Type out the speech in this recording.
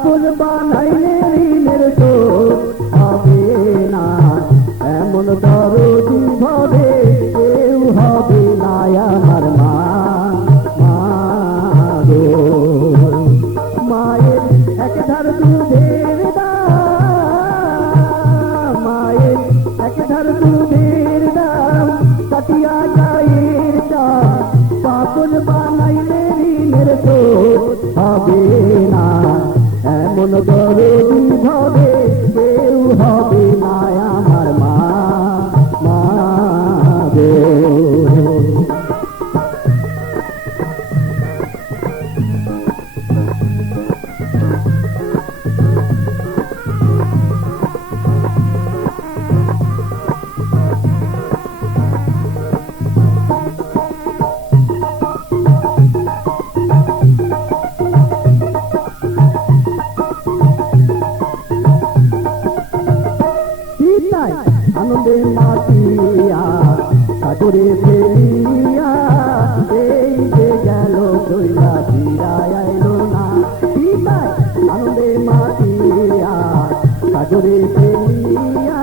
পাগল বানাইলে ঋণের শোধ হবে না, এমন দরদি ভাবে কেউ হবে না আমার মা। মা গো, মায়ের এক ধার দুধের দাম, মায়ের এক ধার দুধের দাম কাটিয়া গায়ের চাল, পাগল বানাইলে ঋণের শোধ হবে না, এমন দরদি ভাবে কেউ হবে না আমার মা। মা গো, আনন্দে মাতিয়া সাগরে ফেলিয়া এই যে গেল কইলা ফিরায় আইলো না। আনন্দে মাতিয়া সাগরে ফেলিয়া